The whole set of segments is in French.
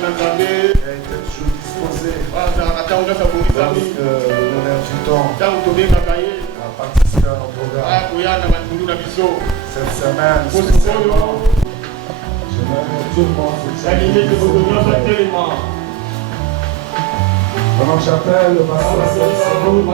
été toujours disposé lorsque nous avons du temps à participer à nos programmes. Cette semaine, spécialement, j'aimerais tout le monde se saluer. Pendant que j'appelle le pasteur Sassou, nous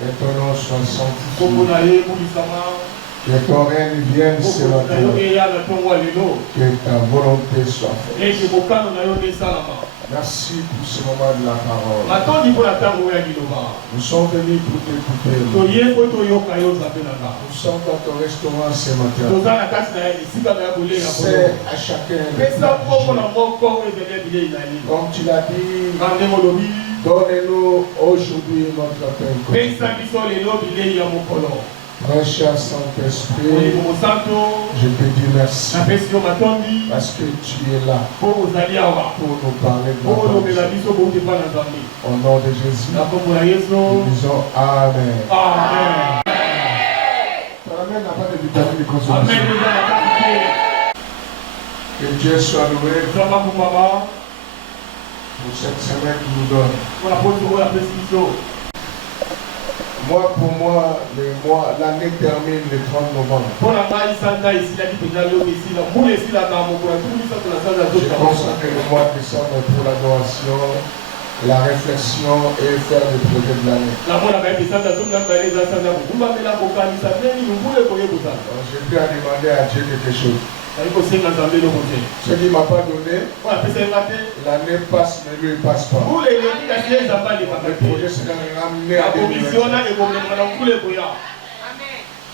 que ton nom soit sanctifié. Que ton règne vienne sur la terre. Que ta volonté soit faite. Merci pour ce moment de la parole. Nous sommes venus pour t'écouter. Nous sommes dans ton restaurant ce matin. C'est à chacun. Comme tu l'as dit, donnez-nous aujourd'hui notre pain quotidien. Très cher Saint-Esprit, je te dis merci parce que tu es là pour nous parler de la parole. Au nom de Jésus, nous disons Amen. Amen. Amen n'a pas de vitamine de consommation. Que Dieu soit loué pour cette semaine qu'il nous donne. Pour moi, l'année termine le 30 novembre. Je consacre le mois de décembre pour l'adoration, la réflexion et faire des projets de l'année. Je peux demander à Dieu quelque chose. Ce qu'il ne m'a pas donné, l'année passe, mais lui il ne passe pas. Le projet sera ramené à des.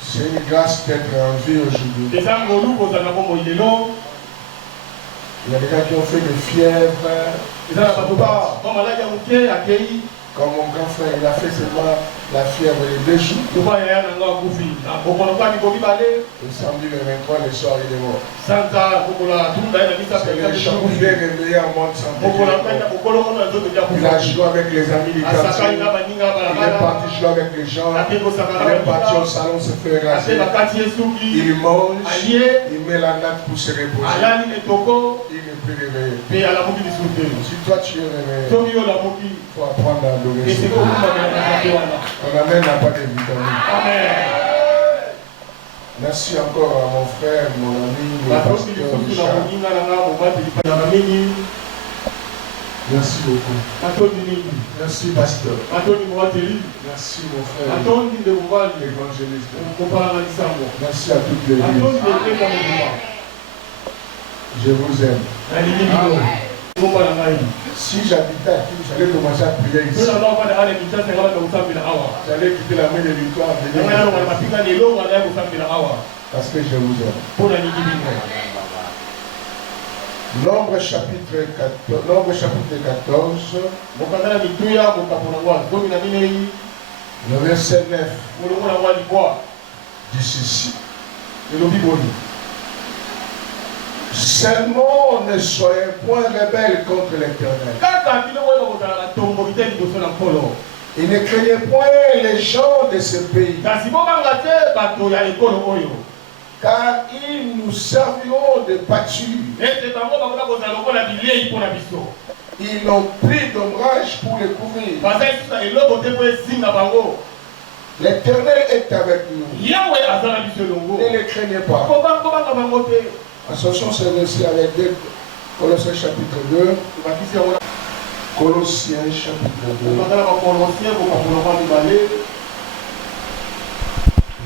C'est une grâce d'être en vie aujourd'hui. Il y a des gens qui ont fait des fièvres. Comme mon grand frère, il a fait seulement la fièvre les 2 jours. Le samedi le 23, le soir, il est mort. C'est les gens qui viennent réveiller en bonne santé. Il a joué avec les amis du quartier. Il est parti jouer avec les gens. Il est parti au salon se faire raser. Il mange. Il met la natte pour se reposer. Il n'est plus réveillé. Si toi tu es réveillé, il faut apprendre à adorer. Ton amen n'a pas de vitamine. Merci encore à mon frère, mon ami, mon pasteur Richard. Merci beaucoup. Merci pasteur. Merci mon frère. Évangéliste. Merci à toute l'église. Je vous aime. Si j'habitais à Kim, j'allais commencer à prier ici. J'allais quitter la main de victoire. Parce que je vous aime. Nombre chapitre 14. Le verset 9. Dit ceci. Seulement ne soyez point rebelles contre l'Éternel. Et ne craignez point les gens de ce pays. Car ils nous serviront de pâture. Ils n'ont pris d'ombrage pour les couvrir. L'Éternel est avec nous. Ne les craignez pas. Associons ce verset avec Colossiens chapitre 2. Colossiens chapitre 2.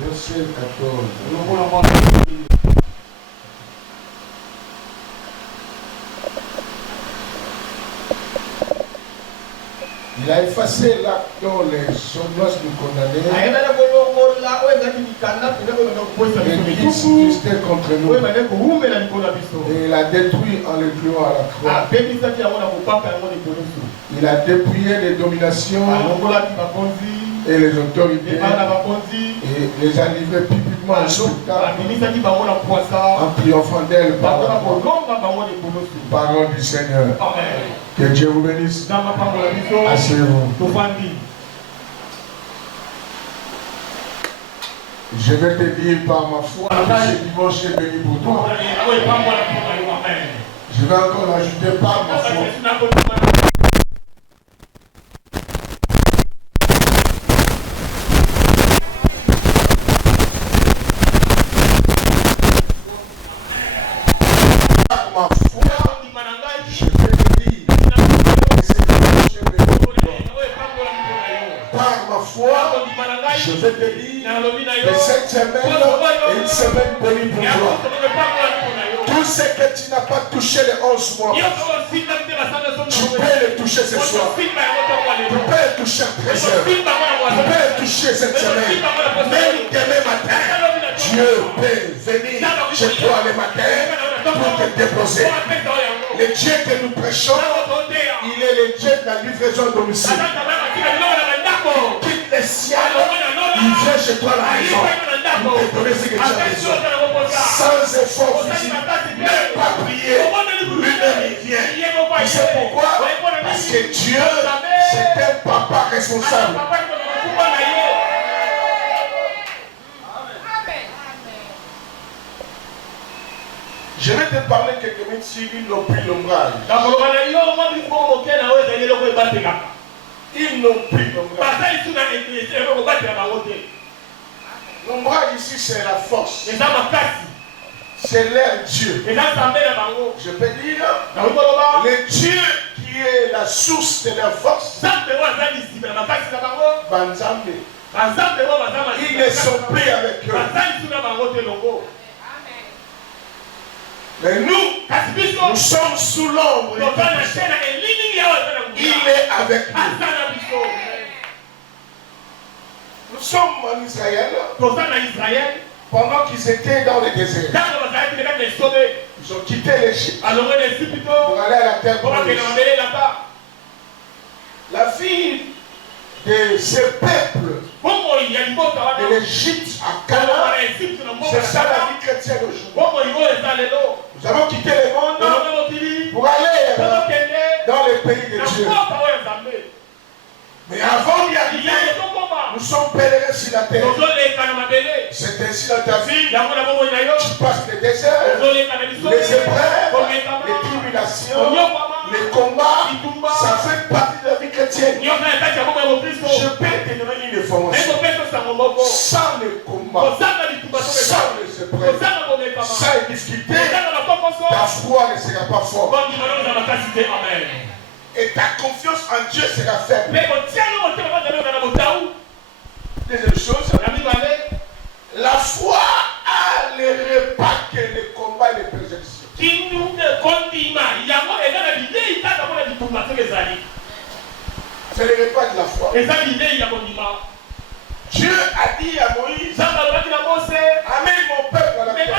Verset 14. Il a effacé l'acte dont les somnoces nous condamnaient. Et qui subsistait contre nous. Et il a détruit en le clouant à la croix. Il a dépouillé les dominations et les autorités et les a livrés publiquement au spectacle en triomphant d'elles par la parole du Seigneur. Que Dieu vous bénisse. Asseyez-vous. Je vais te dire par ma foi que ce dimanche est béni pour toi. Je vais encore ajouter par ma foi. Je vais te dire que cette semaine est une semaine bénie pour toi. Tout ce que tu n'as pas touché les 11 mois, tu peux le toucher ce soir. Tu peux le toucher après heures. Tu peux le toucher cette semaine. Même demain matin, Dieu peut venir chez toi le matin pour te déposer. Le Dieu que nous prêchons, il est le Dieu de la livraison à domicile. Quitte les ciels, il vient chez toi à la maison pour te donner ce que tu as besoin. Sans effort physique, même pas prier, lui-même il vient. Tu sais pourquoi? Parce que Dieu, c'est un papa responsable. Je vais te parler quelques minutes sur ils n'ont plus l'ombrage. Ils n'ont plus l'ombrage. L'ombrage ici, c'est la force. C'est leur Dieu. Je peux dire, le Dieu qui est la source de leur force, ils ne sont plus avec eux. Mais nous sommes sous l'ombre. Il est avec nous. Nous sommes en Israël. Pendant qu'ils étaient dans le désert, ils ont quitté l'Égypte pour aller à la terre promise. La vie de ce peuple de l'Égypte à Canaan, c'est ça la vie chrétienne aujourd'hui. Nous avons quitté le monde pour aller dans le pays de Dieu. Mais avant d'y arriver, nous sommes pèlerins sur la terre. C'est ainsi dans ta vie. Tu passes les déserts, les épreuves, les tribulations, les combats. Ça fait partie de la vie chrétienne. Je peux te donner une information. Sans les combats, sans les épreuves, sans les difficultés, ta foi ne sera pas forte. Et ta confiance en Dieu sera faible. Deuxième chose, la foi a les repas que les combats et les persécutions. C'est le repas de la foi. Dieu a dit à Moïse, amène mon peuple à la terre.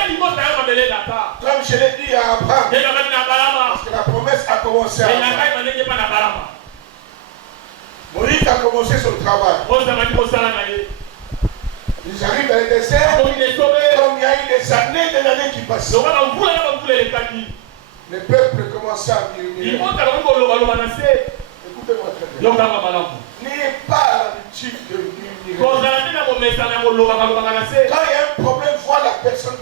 Comme je l'ai dit à Abraham, parce que la promesse a commencé à Abraham. Moïse a commencé son travail. Ils arrivent dans le désert, comme il y a eu des années qui passent. Le peuple commence à murmurer. Écoutez-moi très bien. N'ayez pas l'habitude de murmurer. Quand il y a un problème, vois la personne.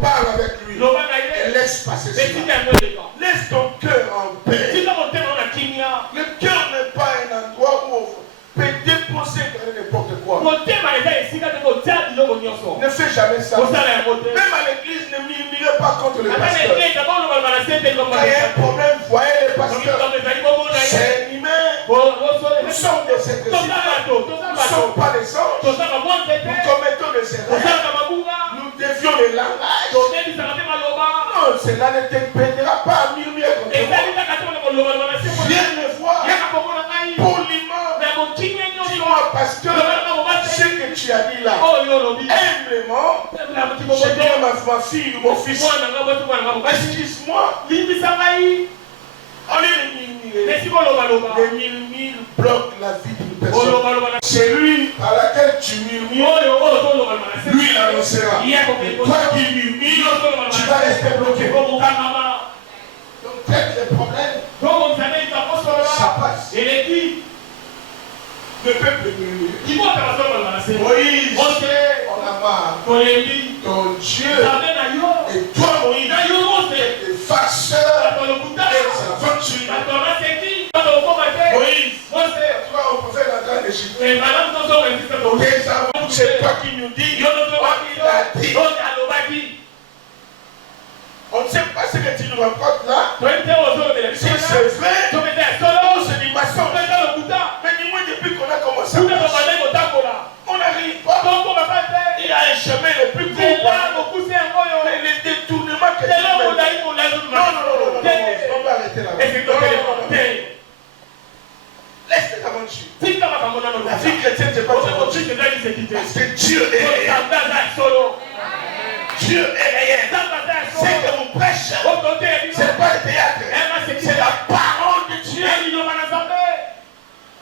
Parle avec lui. Et laisse passer cela. Laisse ton cœur en paix. Le cœur n'est pas un endroit où on peut déposer n'importe quoi. Ne fais jamais ça. Même à l'église, ne murmurez pas contre le pasteur. Quand il y a un problème, voyez le pasteur. C'est un humain. Nous sommes des êtres humains. Nous ne sommes pas des anges. Nous commettons des erreurs. Nous dévions le langage. Non, cela ne t'empêchera pas à murmurer contre moi. Viens me voir. parce que ce que tu as dit là, aime-moi, je dis à ma fille ou mon fils, excuse-moi. Les mille bloquent la vie d'une personne. C'est lui à laquelle tu murmures, lui il annoncera. Toi qui murmures, tu vas rester bloqué. Donc peut-être les problèmes, ça passe. Le peuple murmure. Moïse, on a marre. Ton Dieu et toi Moïse, les farceurs, les aventuriers. Moïse, toi on peut faire la grande Égypte. C'est toi qui nous dis, il a dit. On ne sait pas ce que tu nous racontes là. Si c'est vrai, on se dit maçon. Mais dis-moi depuis qu'on a commencé, on n'arrive pas. Il y a un chemin le plus court. Mais les détournements que tu fais. Non, on va arrêter là. Laisse les aventures. La vie chrétienne, c'est pas ça. Parce que Dieu est réel. Dieu est réel. C'est que vous prêchez. C'est pas le théâtre. C'est la parole de Dieu.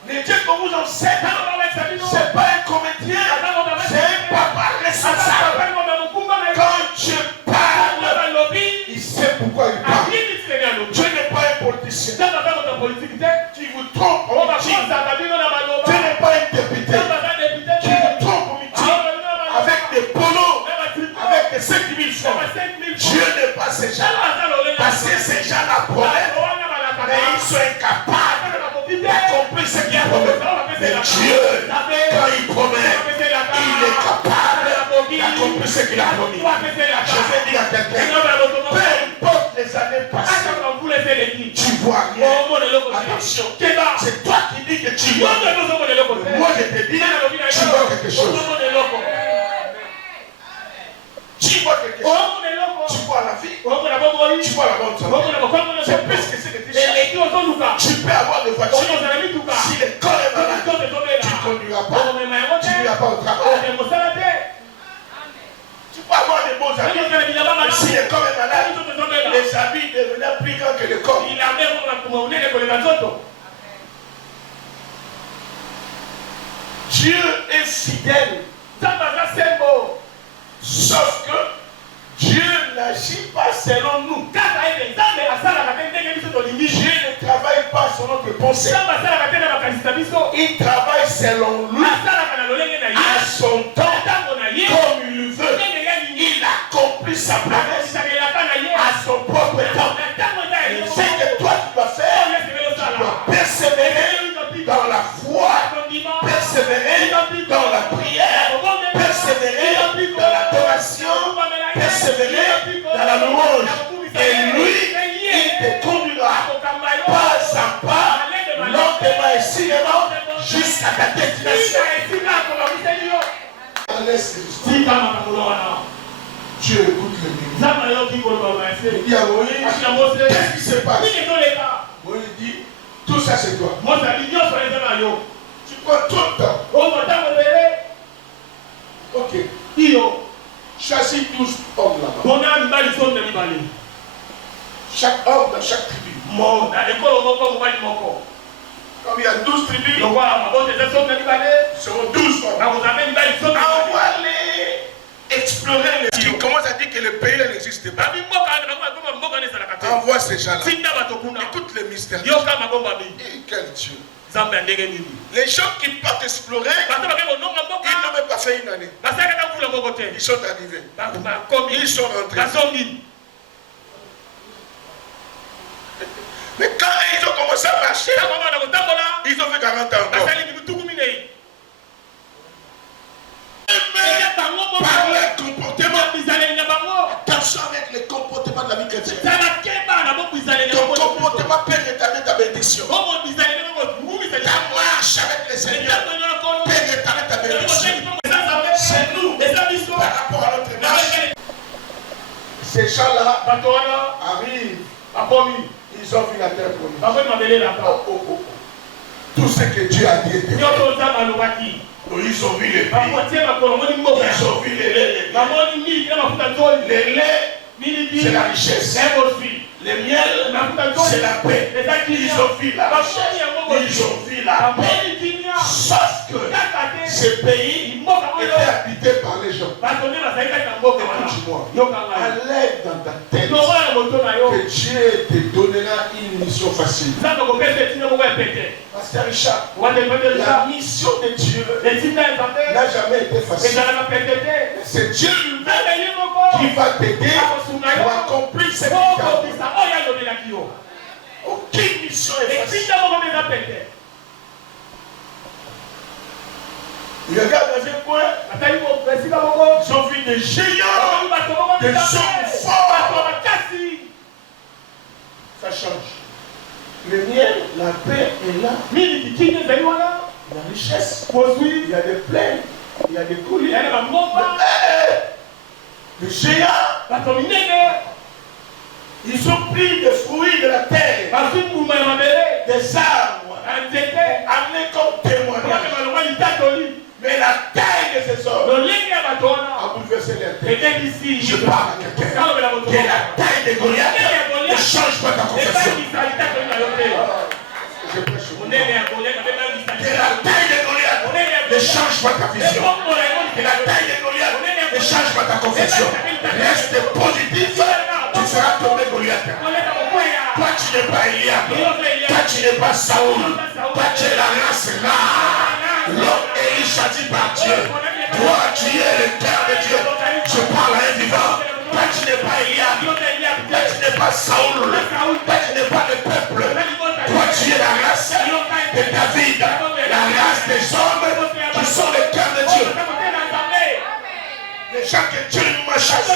Le Dieu qu'on vous enseigne, c'est pas un comédien. C'est un papa responsable. Quand Dieu parle, il sait pourquoi il parle. Dieu n'est pas un politicien. Qui vous trompe au meeting. Dieu n'est pas un député. Qui vous trompe au meeting. Avec des polos. Avec des 5 000 francs. Dieu n'est pas ces gens-là. Parce que ces gens-là promettent. Mais ils sont incapables d'accomplir ce qu'ils promettent. Mais Dieu, quand il promet, il est capable d'accomplir ce qu'il a promis. Je vais dire à quelqu'un, peu importe les années passées, tu vois rien. Attention, c'est toi qui dis que tu vois. Moi je te dis, tu vois quelque chose. Tu vois quelque chose. Tu vois la vie. Tu vois la bonne santé. C'est plus que ce que tu cherches. Tu peux avoir des voitures. Si le corps est malade, tu ne conduiras pas. Tu n'iras pas au travail. Tu peux avoir des beaux habits. Si le corps est malade, les habits deviennent plus grands que le corps. Dieu est fidèle. Sauf que Dieu n'agit pas selon nous. Dieu ne travaille pas selon notre pensée. Il travaille selon lui, à son temps, comme il le veut. Il accomplit sa promesse à son propre temps. Et ce que toi tu vas faire, tu dois persévérer dans la foi, persévérer dans la prière, persévérer dans l'adoration, persévérer dans la louange. Et lui, il te conduira pas à pas, lentement et silentement, jusqu'à ta destination. Dieu écoute le mérite. Il dit à Moïse, qu'est-ce qui se passe? Moïse dit, tout ça c'est toi. Tu prends tout le temps. Ok. Choisis 12 hommes là-bas. Chaque homme dans chaque tribu. Comme il y a 12 tribus, seront 12 hommes. Envoie-les explorer les tribus. Il commence à dire que le pays n'existe pas. Envoie ces gens-là. Écoute les mystères. Quel Dieu. Les gens qui partent explorer, ils n'ont même pas fait une année. Ils sont arrivés. Ils sont rentrés. Mais quand ils ont commencé à marcher, ils ont fait 40 ans encore. Par leur comportement, attention avec le comportement de la vie chrétienne. Ton comportement peut retarder ta bénédiction. Ta marche avec le Seigneur peut retarder ta bénédiction. C'est nous, par rapport à notre marche. Ces gens-là arrivent. Ils ont vu la terre promise. Tout ce que Dieu a dit était vrai. Ils ont vu les pays. Ils ont vu les laits. Les laits, c'est la richesse. Les miels, c'est la paix. Ils ont vu la richesse. Ils ont vu la paix. Sauf que ce pays était habité par les gens. Écoute-moi. Enlève dans ta tête que Dieu te donnera une mission facile. Pasteur Richard, la mission de Dieu n'a jamais été facile. C'est Dieu lui-même qui va t'aider pour accomplir cette mission. Aucune mission est facile. Il regarde dans un coin, ils ont vu des géants, des hommes forts. Ça change. Le miel, la paix est là. La richesse. Il y a des plaines, il y a des collines. Les géants, ils ont pris des fruits de la terre, des arbres, amenés comme témoignage. Mais la taille de ces hommes a bouleversé les terres. Je parle à quelqu'un. Que la taille de Goliath ne change pas ta confession. Je prêche au nom. Que la taille de Goliath ne change pas ta vision. Que la taille de Goliath ne change pas ta confession. Reste positif. Tu seras tombé Goliath. Toi tu n'es pas Eliab. Toi tu n'es pas Saoul. Toi tu es la race rare. L'homme est châtié par Dieu. Toi, tu es le cœur de Dieu. Je parle à un vivant. Toi, tu n'es pas Eliab. Toi, tu n'es pas Saoul. Toi, tu n'es pas le peuple. Toi, tu es la race de David. La race des hommes qui sont le cœur de Dieu. Les gens que Dieu m'a choisi.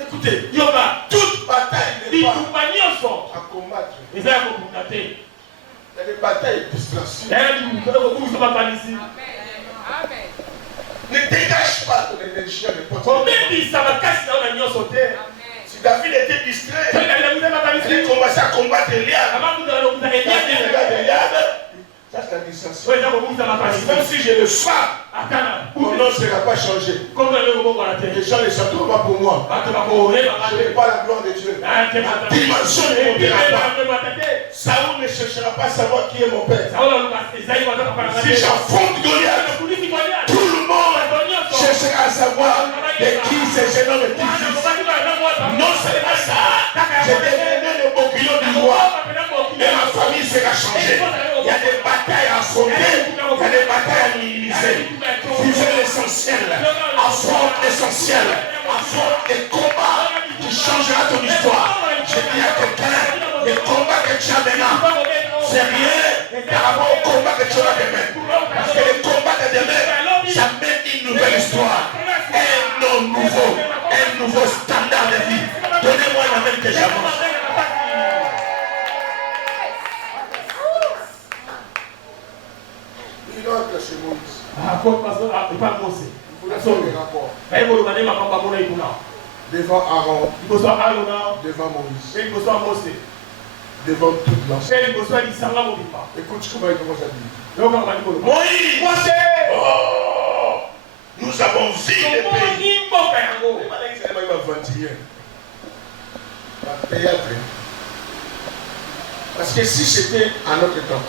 Écoutez, toute bataille n'est pas à combattre. Il y a des batailles de distraction. Ne dégage pas ton énergie à n'importe quel moment. Si David était distrait, il a commencé à combattre Eliab. Ça c'est la distraction. Même si je le frappe, mon nom ne sera pas changé. Les gens ne s'attendent pas pour moi. Je n'ai pas la gloire de Dieu. La dimension ne montera pas. Saoul ne cherchera pas à savoir qui est mon père. Si j'affronte Goliath, tout le monde cherchera à savoir de qui c'est jeune homme est fils. Non seulement ça, j'ai devenu le bouclier du roi. Et ma famille sera changée. Il y a des batailles à affronter, il y a des batailles à minimiser. Vivez l'essentiel, affronte l'essentiel, affronte les combats qui changera ton histoire. Je dis à quelqu'un, les combats que tu as maintenant, c'est rien par rapport au combat que tu auras demain. Parce que les combats de demain, ça mène une nouvelle histoire, un nom nouveau, un nouveau standard de vie. Donnez-moi la main que j'avance. Chez Moïse. Il voulait faire des rapports devant Aaron, devant Moïse, devant toute l'ensemble. Écoute comment il commence à dire. Moïse, oh, nous avons vu les pays. Il m'a ventilé. Parce que si c'était à notre temps,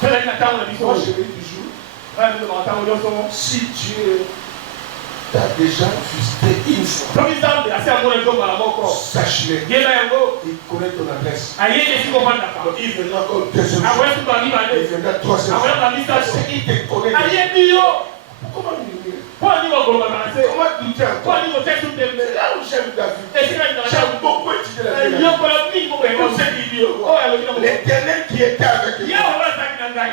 moi je vais toujours, si Dieu t'a déjà visité une fois, sache-le, il connaît ton adresse. Donc il viendra encore deuxième fois, il viendra troisième fois, parce qu'il te connaît. Comment il comment tu tiens? C'est là où j'aime David. J'aime beaucoup étudier la vie. L'Éternel qui était avec lui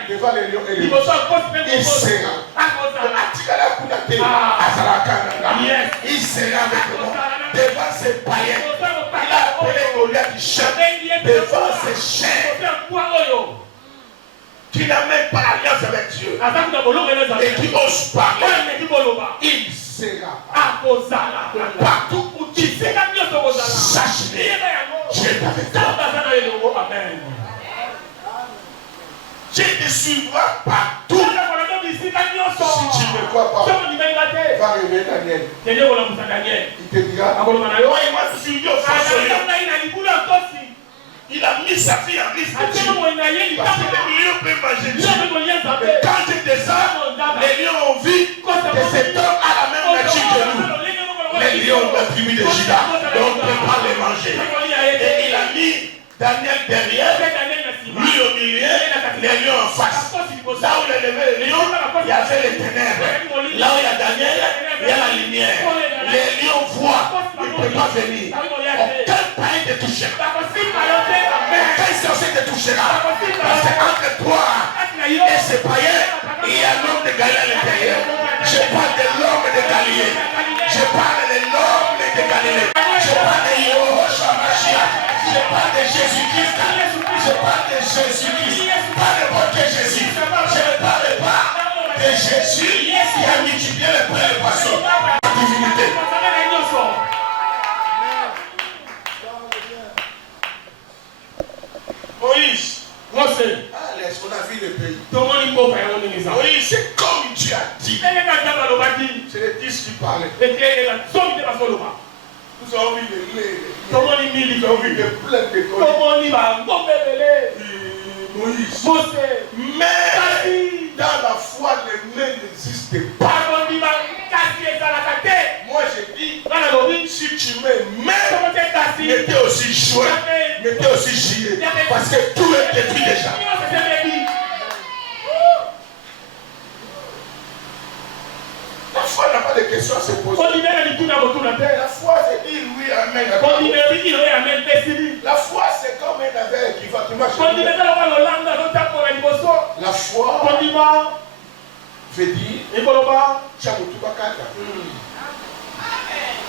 devant les lions et les loups, il sera. Il sera avec moi devant ses païens. Il a appelé Goliath du chef devant ses chefs qui n'a même pas alliance avec Dieu et qui ose parler. Il sera partout où tu es. Sache-le, Dieu est avec toi. suivra partout. Si tu ne crois pas, va réveiller Daniel. Il te dira, moi il m'a suivi au fond. Il a mis sa vie en risque de Dieu. Parce que les lions peuvent manger Dieu. Mais quand je descends, les lions ont vu que cet homme a la même nature que nous. Les lions de la tribu de Juda. Donc on ne peut pas les manger. Et il a mis Daniel derrière, lui au milieu, les lions en face. Là où il a levé les lions, il y avait les ténèbres. Là où il y a Daniel, il y a la lumière. Les lions voient, ils ne peuvent pas venir. Aucun païen ne te touchera. Aucun sorcier ne te touchera. Parce que entre toi et ces païens, il y a l'homme de Galilée à l'intérieur. Je parle de l'homme de Galilée. Je parle de l'homme de Galilée. Je parle de Yahushua Mashiach. Je parle de Jésus-Christ. Je parle de Jésus-Christ. Pas de votre Jésus. Je ne parle pas de Jésus qui a multiplié le pain et le poisson. La divinité. Moïse. Allez, on a vu le pays. Moïse, c'est comme tu as dit. C'est les 10 qui parlaient. Nous avons vu nous avons vu des plaintes de Moïse. Mais dans la foi, les mains n'existent pas. Moi je dis, si tu mets mettez aussi jouer, mettez aussi chier. Parce que tout est détruit déjà. La foi n'a pas de questions à se poser. La foi c'est dire oui, amen. La foi c'est comme un aveugle qui marche. La foi veut dire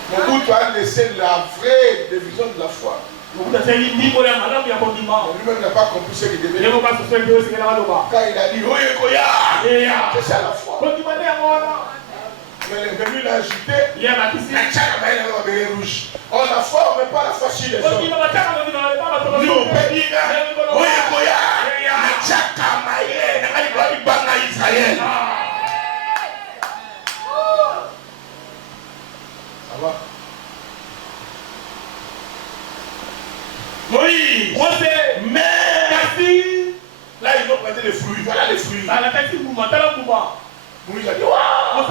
Mobutu a laissé la vraie division de la foi. Lui-même n'a pas compris ce qu'il devait dire. Quand il a dit Oyekoya, c'est ça la foi. Mais les venus l'a agité, il a rouge. On la foi, on ne met pas la foi sur les hommes. Nous, on peut dire Oyekoya, Israël. Ça va? Moïse, mais là ils vont prendre les fruits. Voilà les fruits. Moïse a dit waouh!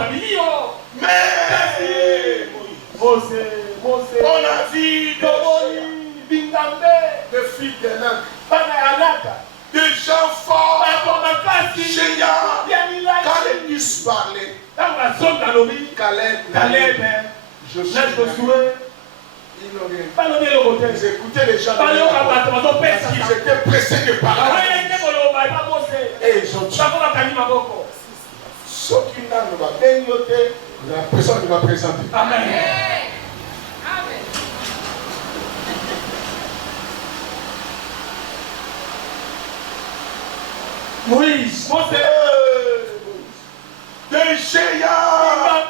Mais on a vu des filles d'Anak, des gens forts, géants. Quand les Nice parlaient, Caleb, Josué, ils écoutaient les gens parce qu'ils étaient pressés de parler. Et ils ont dit ce qui n'a pas bien noté, la personne qui va présenter. Amen. Moïse, des géants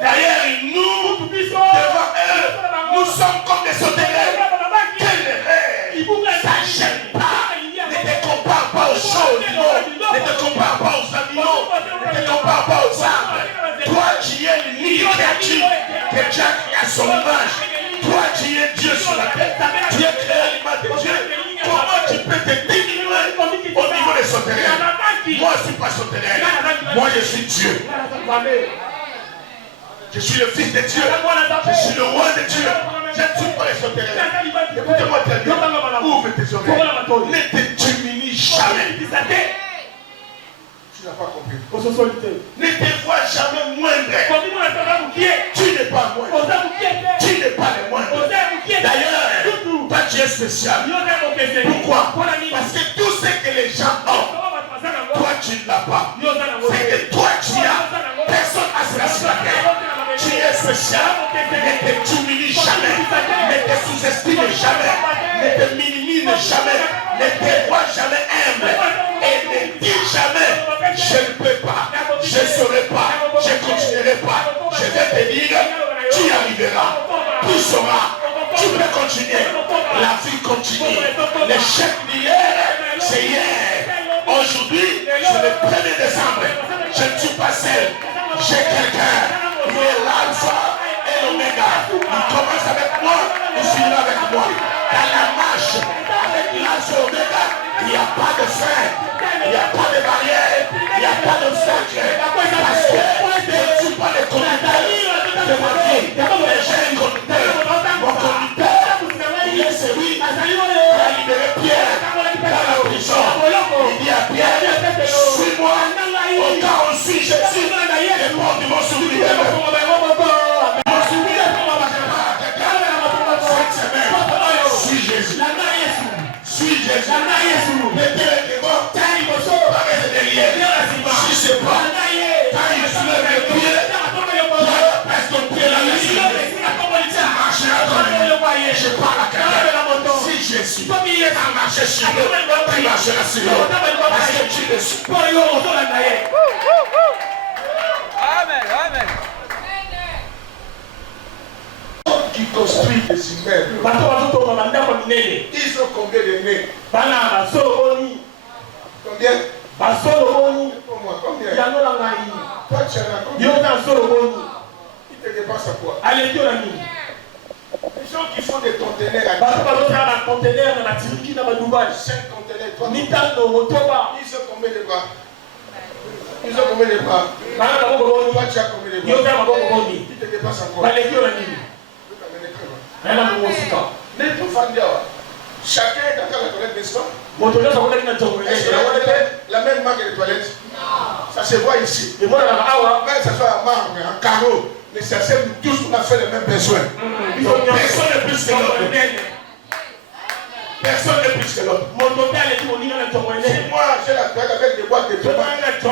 derrière nous, devant eux, nous sommes comme des sauterelles. Ça ne gêne pas. Ne te compare pas aux choses, ne te compare pas aux animaux, ne te compare pas aux arbres. Toi, tu es l'unique créature que Dieu a créé à son image. Toi, tu es Dieu sur la terre. Tu es créé à l'image de Dieu. Comment tu peux te diminuer au niveau des sauterelles? Moi, je ne suis pas sauterelle. Moi, je suis Dieu. Je suis le fils de Dieu. Je suis le roi de Dieu. Je ne suis pas les sauterelles. Écoutez-moi très bien. Ouvre tes oreilles. Ne te diminue jamais. Tu n'as pas compris. Ne te vois jamais moindre. Tu n'es pas moindre. Tu n'es pas le moindre. D'ailleurs, toi tu es spécial. Pourquoi? Parce que tout ce que les gens ont, toi tu ne l'as pas. C'est que toi tu as. Personne n'a cela sur la terre. Tu es spécial. Ne te diminue jamais. Ne te sous-estime jamais. Ne te minimise jamais. Ne te vois jamais humble. Et ne dis jamais je ne peux pas, je ne saurais pas, je ne continuerai pas. Je vais te dire, tu y arriveras. Tu sauras, tu peux continuer. La vie continue. L'échec d'hier, c'est hier. Aujourd'hui, Je ne suis pas seul. J'ai quelqu'un. Il est l'alpha et l'oméga. Il commence avec moi, il finira avec moi. Dans la marche, avec l'alpha et l'oméga, il n'y a pas de frein, il n'y a pas de barrière, il n'y a pas d'obstacle. Parce que je ne suis pas le conducteur de ma vie, mais j'ai un conducteur. Mon conducteur, il est celui qui a libéré Pierre dans la prison. Il dit à Pierre, suis-moi, au cas où suis Jésus, les portes vont s'ouvrir. Mon souvenir, cette semaine, suis Jésus. Suis Jésus. Mettez les démons par les derrière. Si c'est pas, quand il soulève les pieds, presque ton pied là-dessus. Marchera comme lui. Je parle à quelqu'un. Si Jésus a marché sur eux, tu marcheras sur eux. Parce que tu le suis. Amen. Qui construit des immeubles. Ils ont combien de nez? Combien? Pour moi, combien? Toi, tu en as combien? Ils te dépassent à quoi? Les gens qui font des conteneurs à 5 conteneurs, toi, ils ont combien de bras? Ils ont combien de bras? Toi, tu as combien de bras? Ils te dépassent à quoi? Chacun est dans la toilette, n'est-ce pas? Est-ce que la même marque de toilette? Non. Ça se voit ici. Même ça soit en marbre, en carreau, mais ça sert tous, on a fait les mêmes besoins. Donc, personne n'est plus que l'autre. Personne n'est plus que l'autre. Si moi j'ai la toilette avec des boîtes de tomates, toi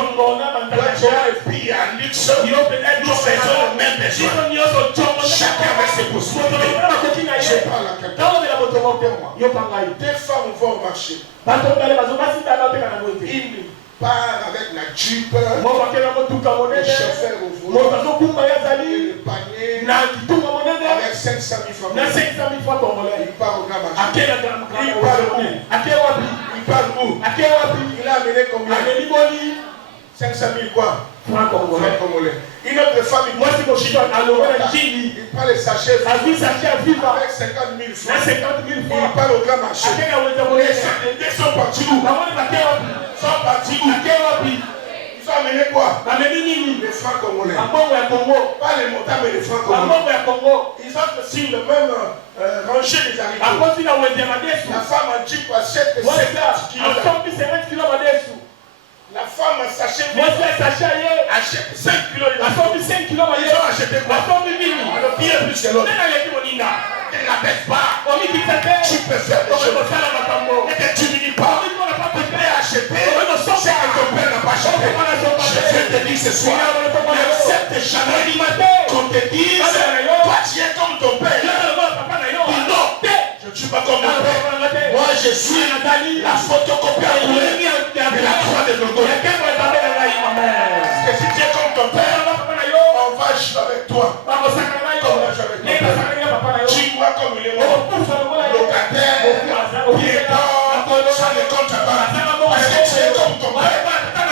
tu as le pays en luxe, nous faisons les mêmes besoins. Chacun avec ses possibilités. Je parle à quelqu'un. Des femmes vont au marché. Ils partent avec la Jeep, le chauffeur au volant, le panier, avec 500 000 francs. Il part au grand marché. Il part où? Il a amené combien? 500 000 quoi? Francs congolais. Une autre femme, il prend les sachets avec 50 000 francs. Il part au grand marché. Les sont partis où? Ils ont amené quoi? Les francs congolais. Pas les montants, mais les francs congolais. Ils ont aussi le même rangé des haricots. La femme a dit achète 50 kilos. La femme a achète 5 kilos. Ils ont acheté quoi? Le pied plus que l'autre. Ne la baisse pas. Tu peux faire des choses. Ne te diminue pas. Tu peux acheter ce que ton père n'a pas acheté. Je vais te dire ce soir, n'accepte jamais qu'on te dise, toi tu es comme ton père. Dis non, je ne suis pas comme mon père. Moi je suis la photocopie de la croix de Golgotha. Parce que si tu es comme ton père, on va jouer avec toi. Comme on va jouer avec ton père. Tu vois comme il est mort. Locataire, piéton, ça ne compte pas. Parce que tu es comme ton père.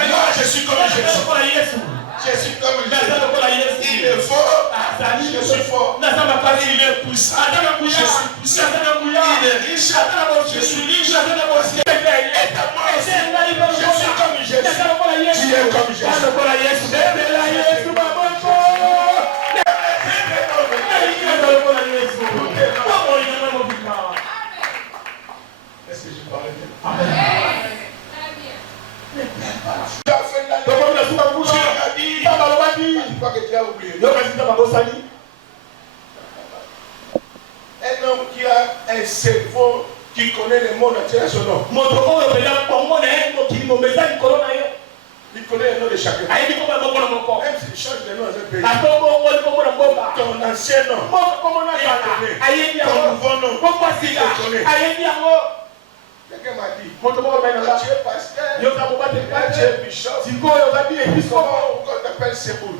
Moi je suis comme Jésus. Je suis comme Jésus. Il est fort. Je suis fort. Il est puissant. Je suis puissant. Il est riche. Je suis riche. Je suis comme Jésus. Tu es comme Jésus. Est-ce que je parle bien? Amen. Tu as fait la pas que tu as oublié. Un homme qui a un cerveau qui connaît le monde entier à son nom. Il connaît le nom de chacun. Même s'il change de nom dans un pays. Ton ancien nom, il connaît. Ton nouveau nom, il connaît. Quelqu'un m'a dit, tu es pasteur, tu es bishop. Comment on m'appelle Séboul.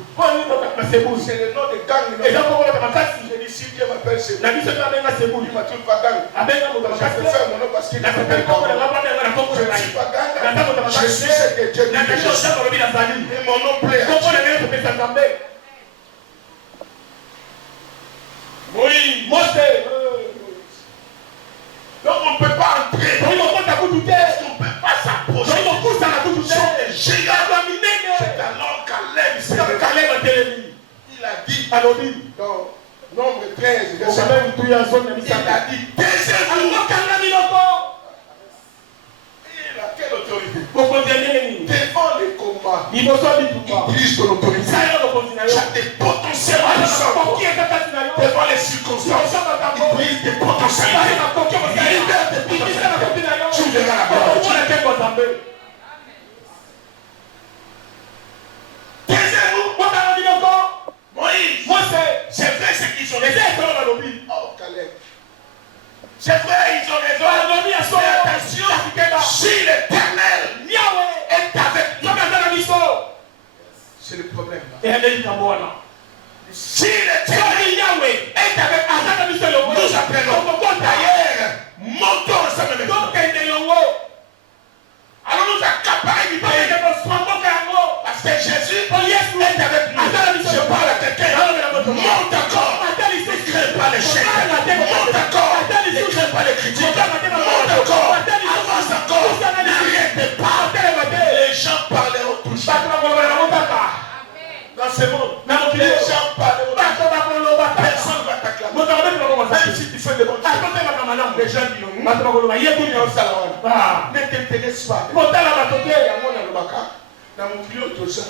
C'est le nom de gang. J'ai dit, si Dieu m'appelle Séboul, il m'a tout pas gang. Je peux faire mon nom parce qu'il m'appelle gang. Je ne suis pas gang. Je suis ce que Dieu dit que je suis. Et mon nom plaît à Dieu. Oui, donc on ne peut pas entrer. On ne peut pas s'approcher. Ce sont des géants. C'est alors Caleb il a dit dans Nombre 13, verset 1, il a dit taisez-vous. Il a quelle autorité? Devant les combats, il utilise ton autorité. Tu as des potentiels devant les circonstances. Il utilise des potentialités. Il libère des potentialités. Tu verras la gloire. Moïse, c'est vrai ce qu'ils ont raison. Oh, Caleb. C'est vrai, ils ont raison. Mais attention, si l'Éternel est avec nous, c'est le problème. Si l'Éternel est avec nous, nous apprenons. D'ailleurs, montons ensemble avec nous. Alors nous accaparer du pays. Parce que Jésus est avec nous. Je parle à quelqu'un. Monte encore. Ne crée pas l'échec. Monte encore. Ne crée pas les critiques. Monte encore. Avance encore. N'arrête pas. Les gens parleront toujours. Dans ce monde, les gens parleront toujours. Personne ne va t'acclamer. Même si tu fais des bonnes choses. Les gens diront, ne t'intéresse pas. Dans mon pilote, tout ça,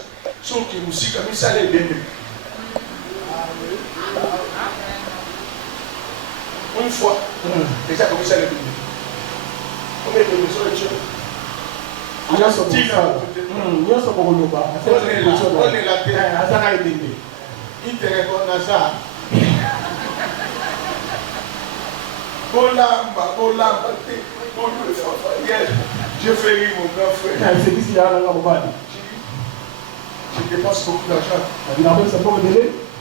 sauf que musique, comme ça, les bébés. Une fois, déjà comme ça, les bébés. Combien de bébés sont les tueurs? On est là. Il te répond à ça. Je fais rire mon grand frère. Je dépense beaucoup d'argent.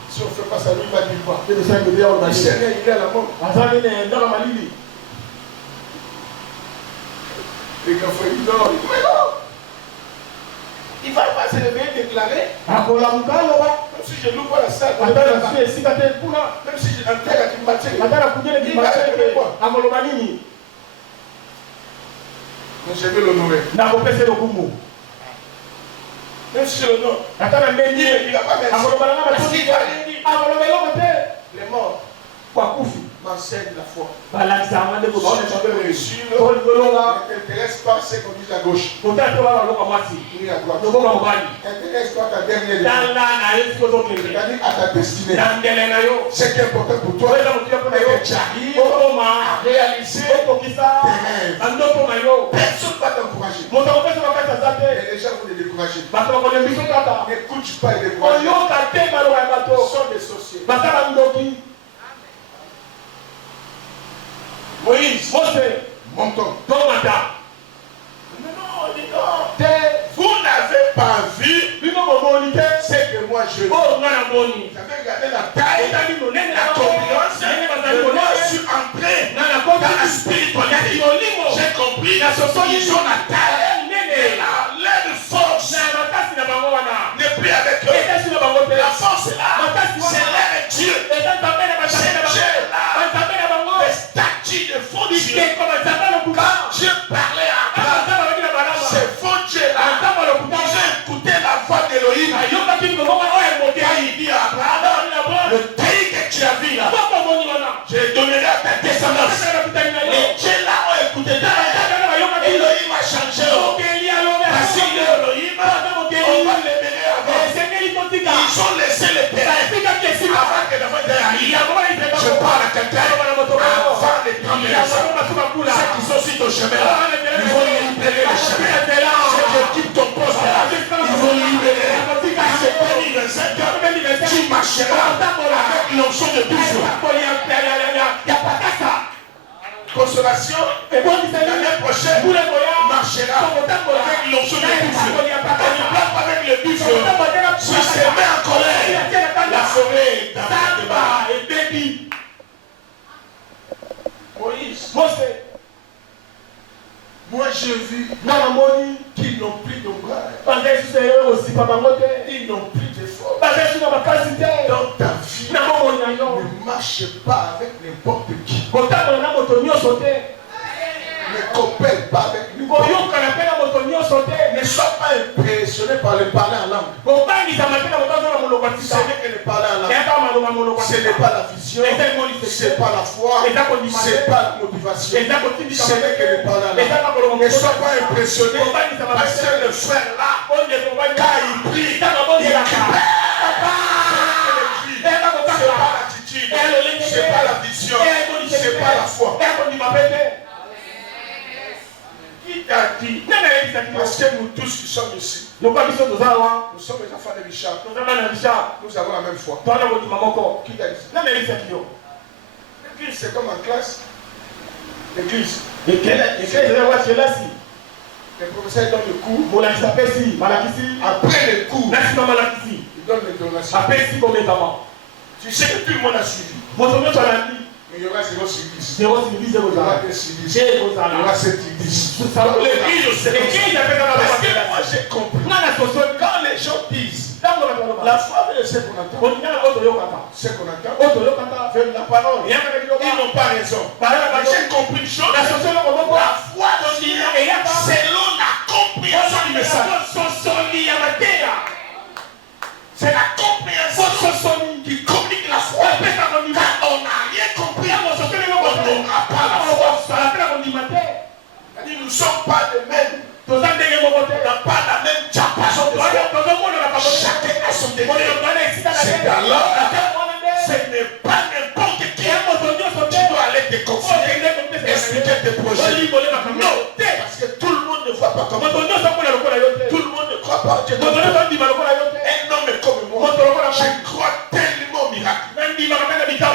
Si on ne fait pas ça, lui, il va dire quoi? Il sait rien, il est à la mort. Les grands frères, il dort. Mais non! Il va pas se réveiller et déclarer. Même si je loue pas la salle, même si je l'enterre à Kimbaché, il va déclarer quoi? Mais je vais l'honorer. Même si je l'honore, il ne va pas merci. Parce qu'il va dire, les morts m'enseignent la foi. On ne t'intéresse pas ce qu'on dit à gauche. Ni à droite. T'intéresse pas ta dernière ligne. C'est-à-dire à ta destinée. Ce qui est important pour toi, c'est que tu arrives à réaliser tes rêves. Personne ne va t'encourager. Et les gens vont te décourager. N'écoute pas les décourager. Ce sont des sorciers. Moïse, montons. Non, vous n'avez pas vu ce que moi je vis. J'avais regardé la taille, la corpulence, moi je suis entré dans la spiritualité. J'ai compris qu'ils ont la taille et l'air de force n'est plus avec eux. La force est là, c'est l'air de Dieu. C'est Dieu là. Les statues de faux Dieu. Quand Dieu parlait à Abraham, c'est faux Dieu là. Ils ont écouté la voix d'Élohim. Il dit à Abraham, le pays que tu as vu là, je donnerai à ta descendance. Les dieux là ont écouté. Elohim a changé. Parce qu'il est Elohim, on va les mener avant. Ils ont laissé les terrains avant que David arrive. Je parle à quelqu'un avant de prendre les ceux qui sont sur ton chemin, ils vont libérer le chemin. Ceux qui occupent ton poste, ils vont libérer. C'est 2025, tu marcheras avec l'onction de 12 jours. Consolation, l'année prochaine, marche marchera avec l'onction de buffle. On ne marche pas avec le buffle. Si c'est met en colère, la forêt est en Moïse. Moi j'ai vu qu'ils n'ont plus d'ombrage. Ils n'ont plus de force. Dans ta vie, ne marche pas avec n'importe qui. Ne coopère pas avec nous. Ne sois pas impressionné par le parler en langue. Ce n'est que le parler en langue. Ce n'est pas la vision. Ce n'est pas la foi. Ce n'est pas la motivation. Ce n'est que le parler en langue. Ne sois pas impressionné parce que le frère là, quand il prie, il crie. C'est pas l'attitude. C'est pas la vision. C'est pas la foi. Qui t'a dit? Parce que nous tous qui sommes ici, nous sommes les enfants de Richard. Nous avons la même foi. Qui t'a dit? L'église, c'est comme en classe. L'église. Le professeur donne le cours. Après le cours, il donne les donations. Tu sais que tout le monde a suivi. Mais il y aura 0 sur 10. Il y aura 2 sur 10. Il y aura 7 sur 10. Parce que moi j'ai compris. Quand les gens disent, la foi veut ce qu'on entend. Ce qu'on entend veut la parole. Ils n'ont pas raison. J'ai compris une chose. La foi selon la compréhension du message. C'est la compréhension qui communique la foi. Quand on n'a rien compris, on n'aura pas la foi. Nous ne sommes pas de même. On n'a pas la même diapason de foi. Chacun a son degré. C'est alors, ce n'est pas n'importe qui. Tu dois aller te confier, expliquer tes projets. Non, parce que tout le monde ne voit pas comme toi. Tout le monde ne croit pas en Dieu. Un homme comme moi, je crois tellement au miracle.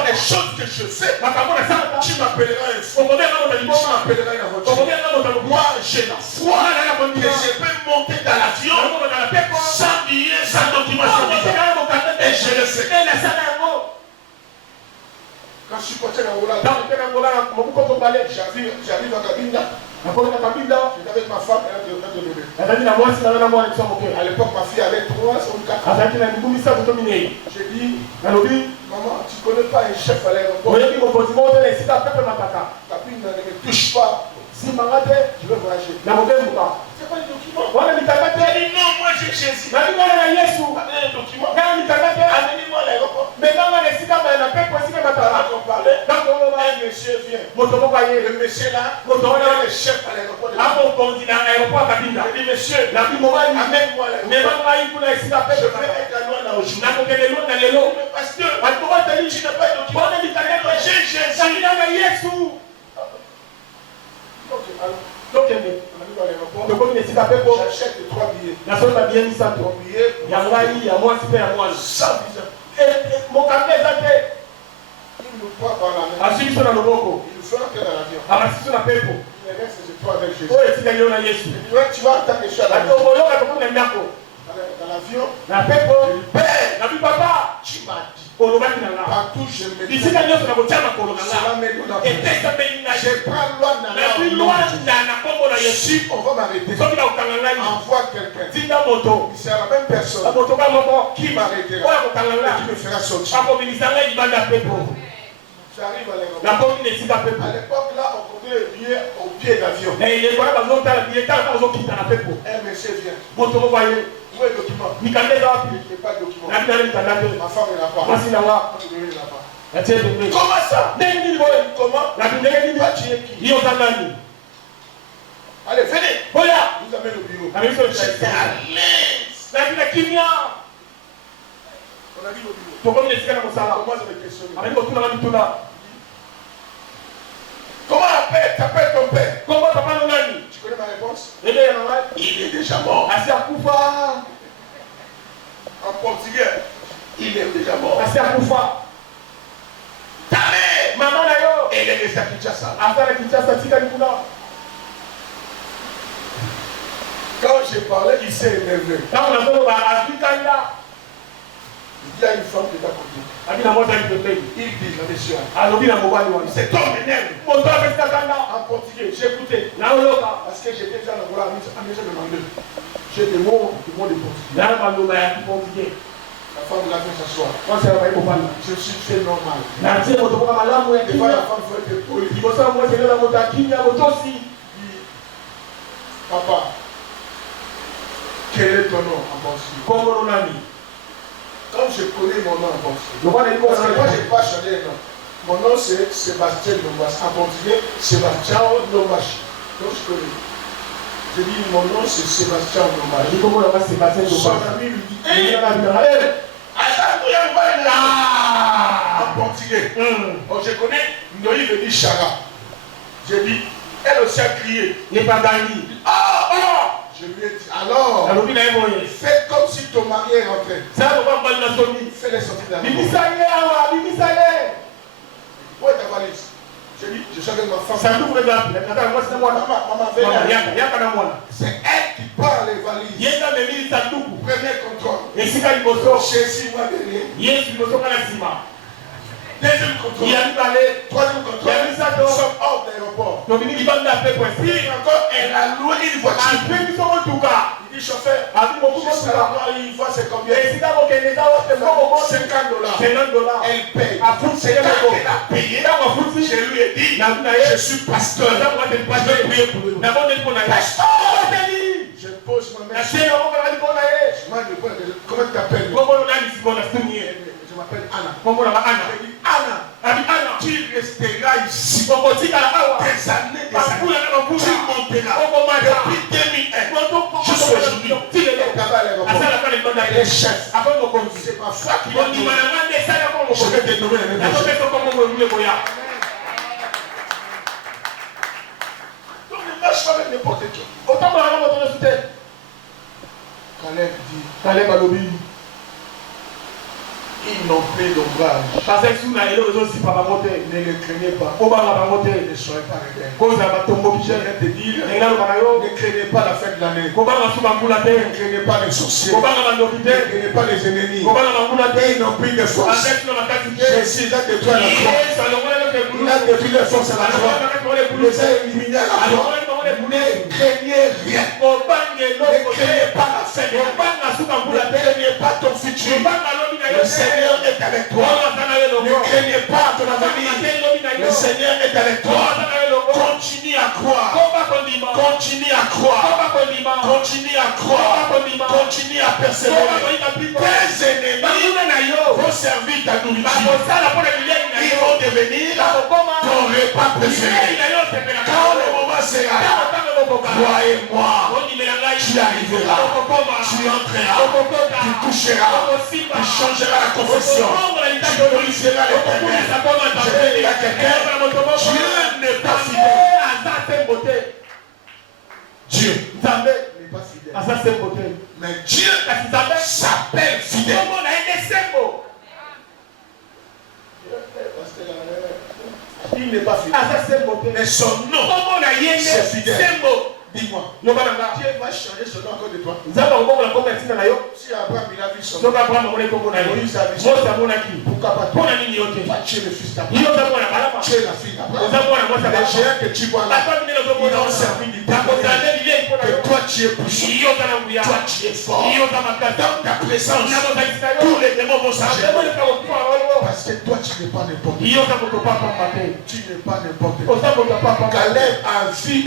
Les choses que je fais, tu m'appelleras un fou. Tu m'appelleras une aventure. Moi, j'ai la foi que je peux monter dans l'avion sans billet, sans document, sans visa. Et je le sais. Quand je suis parti en Angola, j'arrive à Kabinda. J'étais avec ma femme et elle de bébé. À l'époque, ma fille avait 3 ou 4 ans. J'ai dit, maman, tu ne connais pas un chef à l'aéroport. Kabinda ne me touche pas. Si je veux voyager. C'est pas le document. J'ai dit non, moi j'ai Jésus. Amenez un document. Amenez-moi à l'aéroport. Un monsieur vient. Le monsieur là, il est le chef à l'aéroport. Il dit monsieur, amène-moi à l'aéroport. Je vais être à loin là aujourd'hui. Parce que tu n'as pas de document. J'ai Jésus. Donc, j'achète 3 billets. 3 billets sans visa. Il nous prend par la main. Il nous fait entrer dans l'avion. Il reste, c'est toi avec Jésus. Tu vas entendre les choses à l'avion. Dans l'avion, Père, tu m'as dit. Partout je me dis. Cela me donne la paix. Je prends loin si on va m'arrêter, envoie quelqu'un. C'est la même personne qui m'arrêtera et qui me fera sortir. J'arrive à l'aéroport. À l'époque là, on prenait le billet au pied d'avion. Un monsieur vient. Où est le document? Il n'y a pas de document. Ma femme est là-bas. Comment ça? Comment? Tu es qui? Allez, venez. Vous avez le bureau. J'étais à l'aise. On a dit le bureau. Comment je me questionne? Comment t'appelles ton père? Tu connais ma réponse? Il est déjà mort. En portugais, il est déjà mort. Ta mère, elle est restée à Kinshasa. Quand j'ai parlé, il s'est énervé. Il y a une femme qui est à côté. Il dit, la monsieur, il s'est tombé énervé. En portugais, j'ai écouté. Parce que j'étais déjà dans la maison de Mandel. J'ai des mots de portugais. La femme l'a fait s'asseoir. Je suis fait normal. Des fois, la femme veut être polie. Papa, quel est ton nom en portugais? Comme je connais mon nom en portugais. Parce que moi, je n'ai pas changé le nom. Mon nom, c'est Sébastien Lombas. En portugais, Sébastien Lombas. Donc, je connais. Je dis, mon nom, c'est Sébastien Lombas. Son ami lui dit, en portugais. Donc, je connais, Noï veut dire Chara. J'ai dit, elle aussi a crié. Je lui ai dit, alors, fais comme si ton mari est rentré. Fais-les sortir de la maison. Où est ta valise? J'ai dit, je suis avec ma femme. Maman, c'est elle qui parle les valises. Premier contrôle. Jésus m'a donné. Deuxième contrôle. Troisième contrôle. Nous sommes hors d'aéroport. Puis encore, elle a loué une voiture. Il dit, chauffeur, jusqu'à la noire, une fois c'est combien? $50. Elle paye. C'est quand elle a payé, je lui ai dit, je suis pasteur. Je vais prier pour lui. Pasteur! Je pose ma main. Je comment tu t'appelles? Je m'appelle Anna. Anna, tu resteras ici des années, tu monteras depuis 2001 jusqu'aujourd'hui. Les chefs, c'est ma foi qui m'a donné. Je vais te nommer la même chose. Donc ne marche pas avec n'importe qui. Caleb dit, ils n'ont plus d'ombrage. Ne le craignez pas. Ne soyez pas rebelles. Je vais te dire, ne craignez pas la fin de l'année. Ne craignez pas les sorciers. Ne craignez pas les ennemis. Ils n'ont plus de force. Jésus a détruit la croix. Il a détruit les forces à la croix. Il les a éliminés à la croix. Ne craignez rien. Ne craignez pas la fin de l'année. Ne craignez pas ton futur. Le Seigneur est avec toi. Ne craignez pas ton avenir. Le Seigneur est avec toi. Continue à croire. Continue à croire. Continue à croire. Continue à persévérer. Tes ennemis vont servir ta nourriture. Ils vont devenir ton repas préféré. Quand le moment sera, croyez-moi, tu arriveras, tu entreras, tu toucheras, tu changeras la confession, tu glorifieras l'Éternel. Je vais dire à quelqu'un, Dieu n'est pas fidèle. Dieu n'est pas fidèle. Mais Dieu s'appelle fidèle. Il n'est pas fidèle. Mais son nom, c'est fidèle. Dis-moi, Dieu va changer son nom encore de toi. Si Abraham il a vu son nom, Moïse a vu son nom. Pourquoi pas toi? Toi tu es le fils d'Abraham. Tu es la fille d'Abraham. Les géants que tu vois là, ils ont servi du peuple. Que toi tu es puissant. Toi tu es fort. Dans ta présence, tous les démons vont s'arrêter. Parce que toi tu n'es pas n'importe qui. Tu n'es pas n'importe qui. Caleb a vu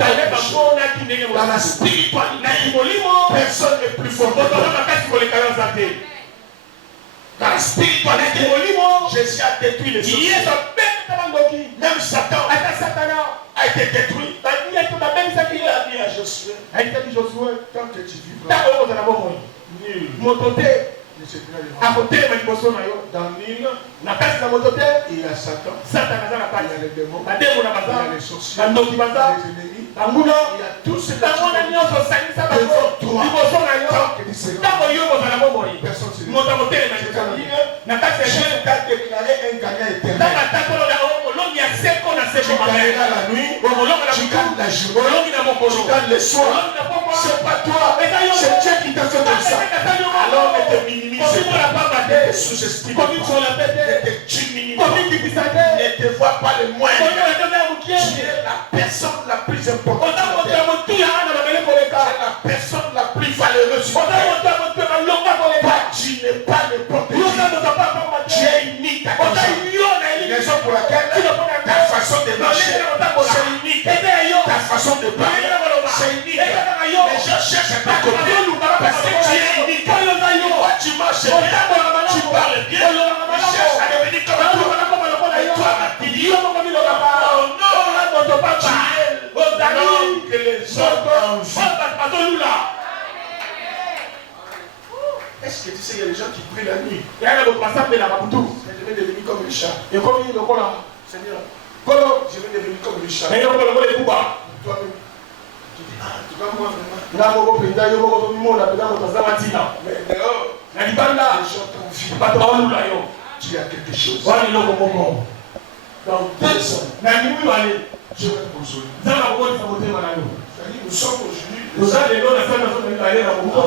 dans la spiritualité, personne n'est plus fort. Dans la spiritualité, Jésus a détruit les sorciers. Même Satan a été détruit. Il a dit à Josué, tant que tu vivras, nul ne se tiendra devant. Dans l'île, il y a Satan, il y a les démons, il y a les sorciers, il y a les ennemis. Il y a tout ce que tu veux devant toi. Tant que tu seras, personne ne se Dieu t'a déclaré un gagnant éternel. Tu gagneras la nuit, tu gagnes la journée, tu gagnes le soir. c'est pas toi, c'est Dieu qui t'a fait comme ça. Alors ne te minimise pas, ne te sous-estime pas, ne te diminue pas, ne te vois pas le moindre. Tu es la personne la plus importante. Tu es la personne la plus valeureuse. Tu n'es pas n'importe qui. Tu es unique à ton genre. Raison pour laquelle ta façon de marcher, c'est unique. Ta façon de parler, c'est unique. Les gens cherchent à t'accomplir parce que tu es unique. Toi, tu marches bien, tu parles bien. Ils cherchent à devenir comme toi. Et toi, tu dis, oh non, tu es l'homme que les autres envient. Est-ce que tu sais, il y a des gens qui prient la nuit? Je vais devenir comme Richard. Seigneur, je vais devenir comme Richard. Toi-même, tu dis, ah, tu vas moi vraiment. Mais dehors, les gens t'envient. Tu as quelque chose. Dans 2 ans, je vais te consoler. Nous sommes aujourd'hui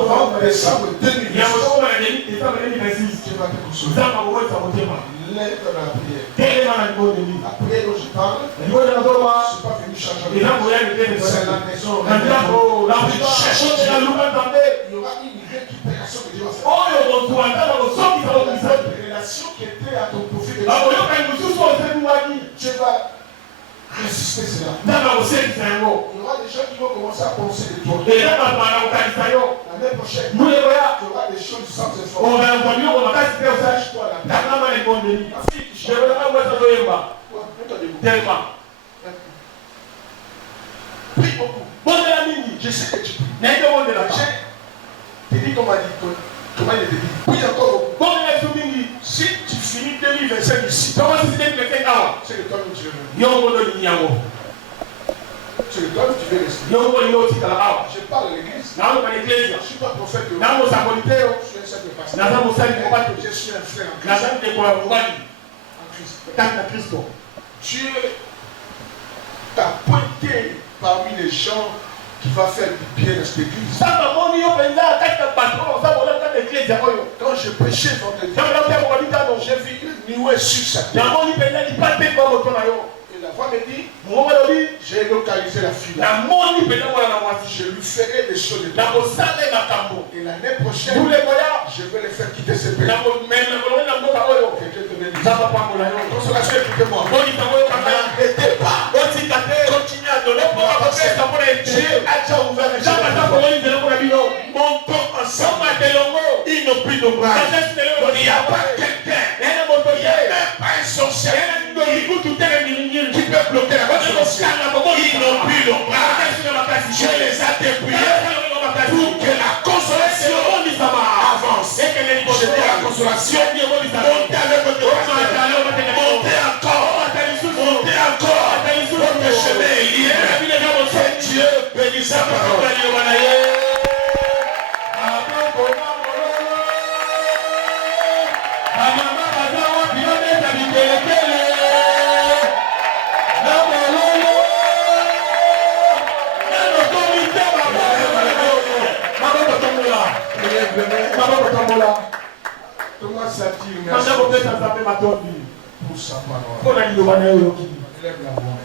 avant décembre 2026. Tu vas te consoler. Lève la prière. La prière dont je parle, je ne suis pas venu changer. C'est la maison. Il y aura une récupération que Dieu va faire. Cette relation qui était à ton profit, tu vas résister cela. Il y aura des gens qui vont commencer à penser de toi. L'année prochaine, il y aura des choses sans effort. Prie beaucoup. Je sais que tu pries. Tu dis comment il te dit. Prie encore beaucoup. Si tu finis 2025 ici, c'est le temps où tu veux venir. C'est le temps où tu veux rester. Je parle à l'église. Je ne suis pas prophète. Je suis un simple pasteur. Je suis un frère en Christ. Dieu t'a pointé parmi les gens qui va faire du bien dans cette église. Quand je prêchais vendredi, j'ai vu une nuée sur sa tête. Et la voix me dit, j'ai localisé la fille. Je lui ferai des choses de bien. Et l'année prochaine, je vais les faire quitter ce pays. Consolation, écoutez-moi. N'arrêtez pas. Continuez à donner pour la Dieu a déjà ouvert les gens. Montons ensemble. Ils n'ont plus d'ombrage. Il n'y a pas quelqu'un. Il n'y a même pas un sorcier qui peut bloquer la consolation. Ils n'ont plus d'ombrage. Dieu les a dépouillés pour que la consolation avance. Je dis à la consolation, montez avec votre pasteur. Montez encore. Montez encore. Votre chemin est libre. Que Dieu bénisse sa parole. Thomas a dit merci pour sa parole. Lève la voix.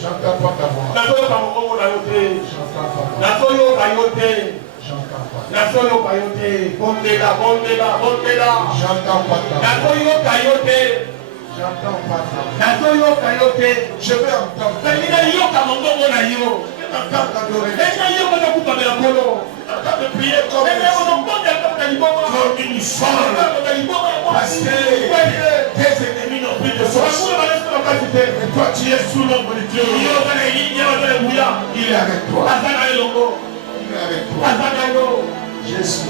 J'entends pas ta voix. J'entends pas ta voix. J'entends pas ta voix. Je vais entendre. De prier comme une folle. Parce que tes ennemis n'ont plus de force. Et toi tu es sous l'ombre de Dieu. Il est avec toi. Il est avec toi. Jésus.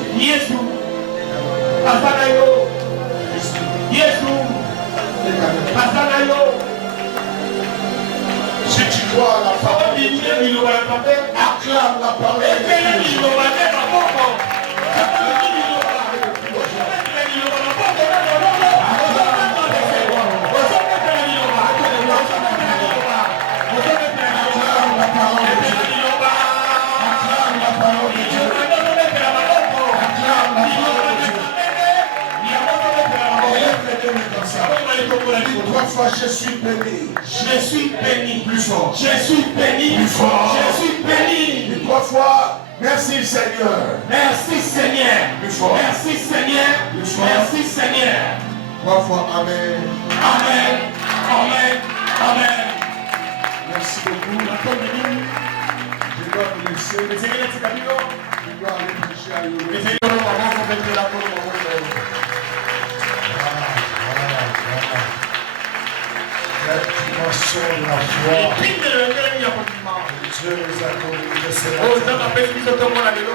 Si tu crois à la parole de Dieu, acclame la parole de Dieu. Acclame la parole de Dieu. Dis-le comme ça. Dis 3 fois, je suis béni. Je suis béni. Plus fort. Je suis béni. Plus fort. Je suis béni. Dis 3 fois, merci Seigneur. Merci Seigneur. Plus fort. Merci Seigneur. Plus fort. Merci Seigneur. 3 fois, Amen. Amen. Amen. Amen. Merci beaucoup. Je dois vous laisser. Je dois aller prêcher à Yolo. La dimension de la foi. Dieu nous a communiqué cela. Remplis ta maladie.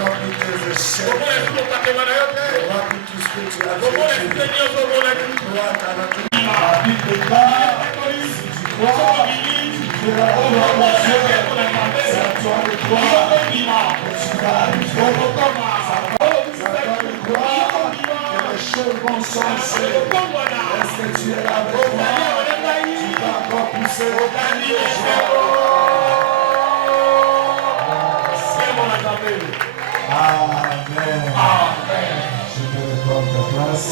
Remplis tes échecs. Remplis tout ce que tu as fait. Toi, ta nature. La Bible déclare, si tu crois, tu verras la gloire de Dieu. C'est à toi de croire que tu vas arriver. C'est à toi de croire que les choses vont changer. Est-ce que tu es là avec moi? Tu vas encore pousser au panier. Amen. Amen. Je te répondre ta place.